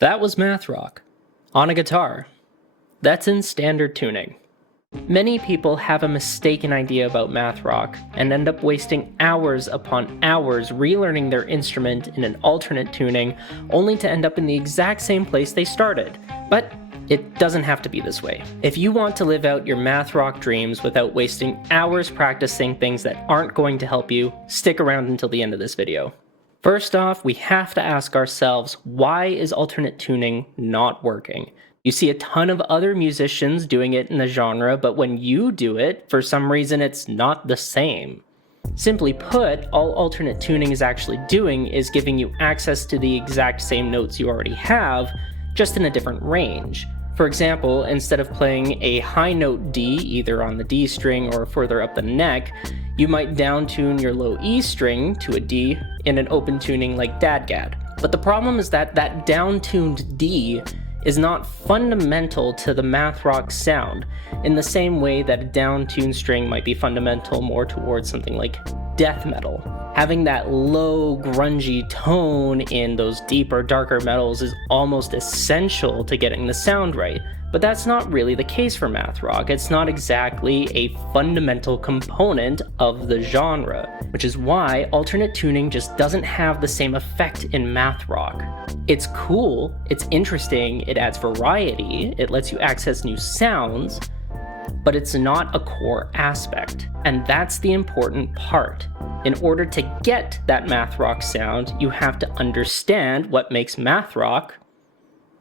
That was math rock. On a guitar. That's in standard tuning. Many people have a mistaken idea about math rock and end up wasting hours upon hours relearning their instrument in an alternate tuning only to end up in the exact same place they started. But it doesn't have to be this way. If you want to live out your math rock dreams without wasting hours practicing things that aren't going to help you, stick around until the end of this video. First off, we have to ask ourselves, why is alternate tuning not working? You see a ton of other musicians doing it in the genre, but when you do it, for some reason it's not the same. Simply put, all alternate tuning is actually doing is giving you access to the exact same notes you already have, just in a different range. For example, instead of playing a high note D, either on the D string or further up the neck, you might downtune your low E string to a D in an open tuning like Dadgad. But the problem is that that downtuned D is not fundamental to the math rock sound, in the same way that a downtuned string might be fundamental more towards something like death metal. Having that low, grungy tone in those deeper, darker metals is almost essential to getting the sound right, but that's not really the case for math rock. It's not exactly a fundamental component of the genre, which is why alternate tuning just doesn't have the same effect in math rock. It's cool, it's interesting, it adds variety, it lets you access new sounds, but it's not a core aspect. And that's the important part. In order to get that math rock sound, you have to understand what makes math rock,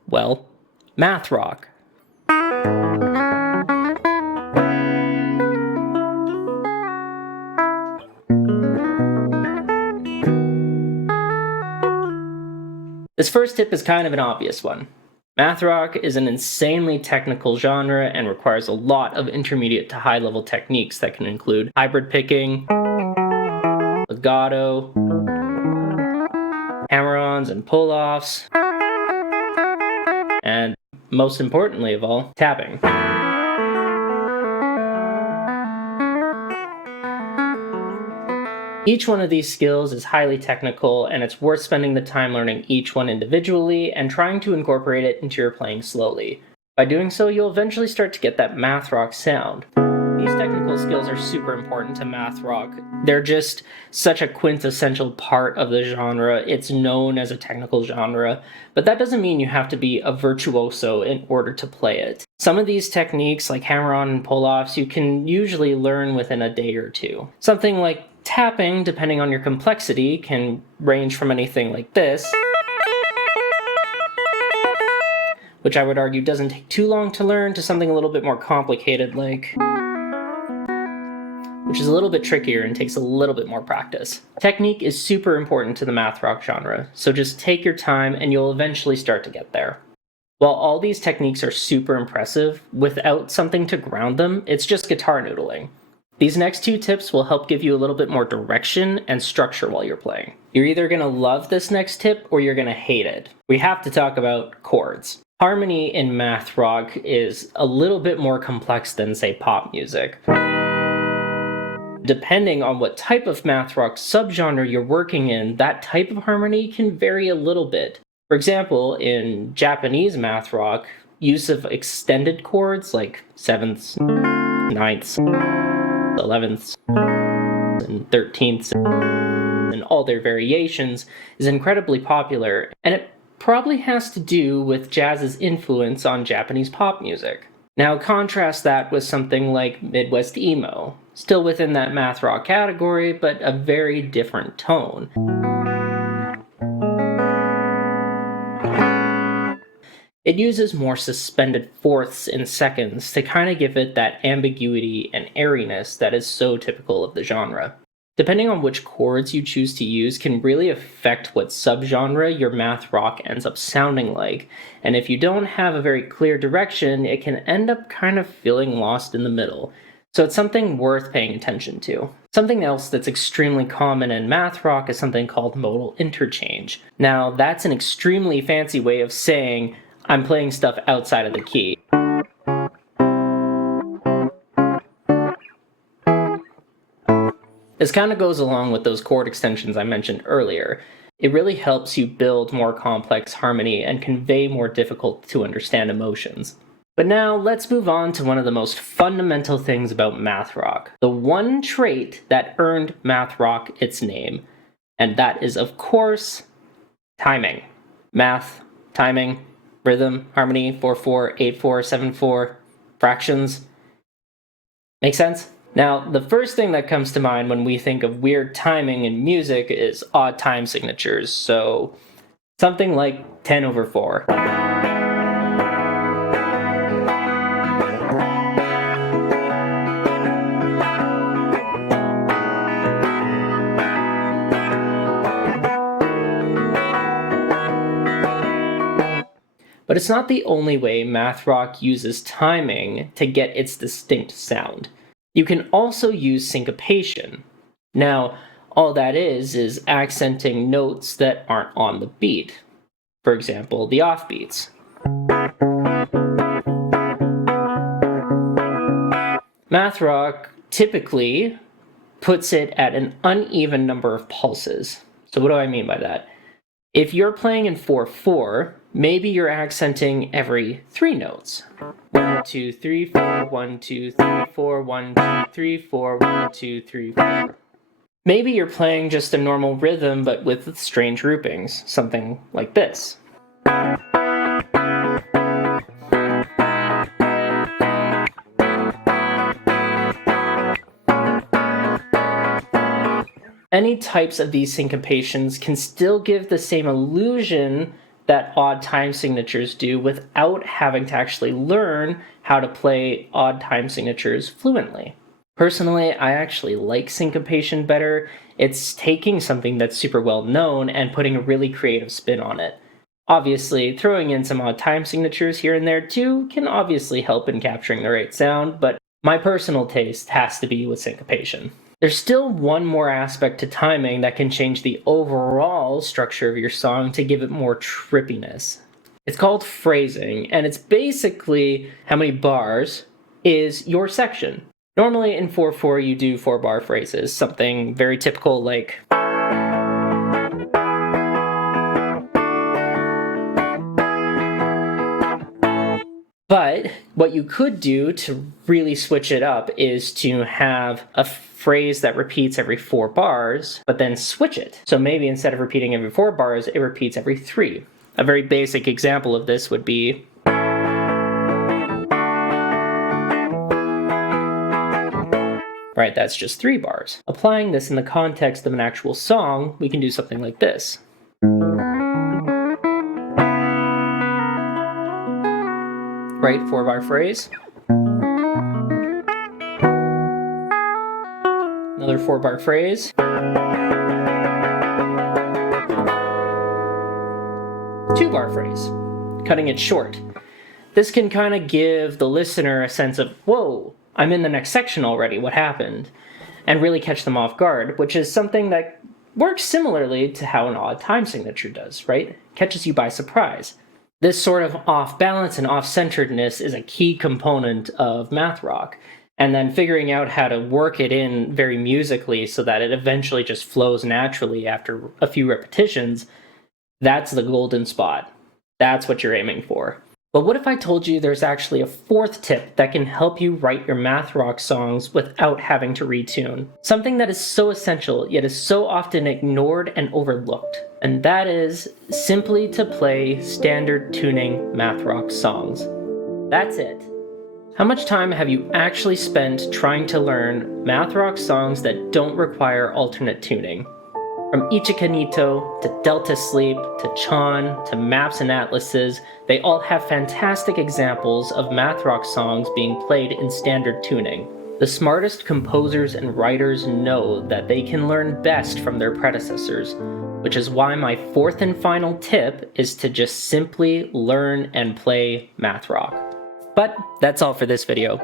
well, math rock. This first tip is kind of an obvious one. Math rock is an insanely technical genre and requires a lot of intermediate to high level techniques that can include hybrid picking, legato, hammer-ons and pull-offs, and most importantly of all, tapping. Each one of these skills is highly technical, and it's worth spending the time learning each one individually and trying to incorporate it into your playing slowly. By doing so, you'll eventually start to get that math rock sound. These technical skills are super important to math rock. They're just such a quintessential part of the genre. It's known as a technical genre, but that doesn't mean you have to be a virtuoso in order to play it. Some of these techniques, like hammer-on and pull-offs, you can usually learn within a day or two. Something like tapping, depending on your complexity, can range from anything like this, which I would argue doesn't take too long to learn, to something a little bit more complicated like, which is a little bit trickier and takes a little bit more practice. Technique is super important to the math rock genre, so just take your time and you'll eventually start to get there. While all these techniques are super impressive, without something to ground them, it's just guitar noodling. These next two tips will help give you a little bit more direction and structure while you're playing. You're either going to love this next tip or you're going to hate it. We have to talk about chords. Harmony in math rock is a little bit more complex than, say, pop music. Depending on what type of math rock subgenre you're working in, that type of harmony can vary a little bit. For example, in Japanese math rock, use of extended chords like 7ths, 9ths, 11ths, and 13ths, and all their variations is incredibly popular, and it probably has to do with jazz's influence on Japanese pop music. Now contrast that with something like Midwest emo, still within that math rock category, but a very different tone. It uses more suspended fourths and seconds to kind of give it that ambiguity and airiness that is so typical of the genre. Depending on which chords you choose to use can really affect what subgenre your math rock ends up sounding like, and if you don't have a very clear direction, it can end up kind of feeling lost in the middle. So it's something worth paying attention to. Something else that's extremely common in math rock is something called modal interchange. Now, that's an extremely fancy way of saying I'm playing stuff outside of the key. This kind of goes along with those chord extensions I mentioned earlier. It really helps you build more complex harmony and convey more difficult to understand emotions. But now let's move on to one of the most fundamental things about math rock, the one trait that earned math rock its name, and that is, of course, timing. Math, timing, rhythm, harmony, 4/4, 8/4, 7/4, fractions. Make sense? Now, the first thing that comes to mind when we think of weird timing in music is odd time signatures, so something like 10/4. But it's not the only way math rock uses timing to get its distinct sound. You can also use syncopation. Now, all that is accenting notes that aren't on the beat. For example, the offbeats. Math rock typically puts it at an uneven number of pulses. So what do I mean by that? If you're playing in 4/4, maybe you're accenting every 3 notes. 1, 2, 3, 4, 1, 2, 3, 4, 1, 2, 3, 4, 1, 2, 3, 4. Maybe you're playing just a normal rhythm but with strange groupings, something like this. Any types of these syncopations can still give the same illusion that odd time signatures do without having to actually learn how to play odd time signatures fluently. Personally, I actually like syncopation better. It's taking something that's super well known and putting a really creative spin on it. Obviously, throwing in some odd time signatures here and there too can obviously help in capturing the right sound, but my personal taste has to be with syncopation. There's still one more aspect to timing that can change the overall structure of your song to give it more trippiness. It's called phrasing, and it's basically how many bars is your section. Normally in 4/4 you do 4-bar phrases, something very typical like but what you could do to really switch it up is to have a phrase that repeats every 4 bars, but then switch it. So maybe instead of repeating every 4 bars, it repeats every 3. A very basic example of this would be right, that's just 3 bars. Applying this in the context of an actual song, we can do something like this. Right, 4-bar phrase. Another 4-bar phrase. 2-bar phrase. Cutting it short. This can kind of give the listener a sense of, whoa, I'm in the next section already, what happened? And really catch them off guard, which is something that works similarly to how an odd time signature does, right? Catches you by surprise. This sort of off-balance and off-centeredness is a key component of math rock, and then figuring out how to work it in very musically so that it eventually just flows naturally after a few repetitions, that's the golden spot. That's what you're aiming for. But what if I told you there's actually a 4th tip that can help you write your math rock songs without having to retune? Something that is so essential, yet is so often ignored and overlooked. And that is simply to play standard tuning math rock songs. That's it. How much time have you actually spent trying to learn math rock songs that don't require alternate tuning? From Ichikanito to Delta Sleep to Chan to Maps and Atlases, they all have fantastic examples of math rock songs being played in standard tuning. The smartest composers and writers know that they can learn best from their predecessors, which is why my 4th and final tip is to just simply learn and play math rock. But that's all for this video.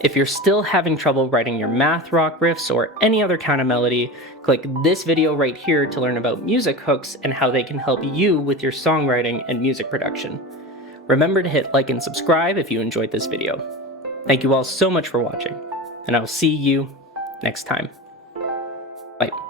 If you're still having trouble writing your math rock riffs or any other kind of melody, click this video right here to learn about music hooks and how they can help you with your songwriting and music production. Remember to hit like and subscribe if you enjoyed this video. Thank you all so much for watching, and I'll see you next time. Bye.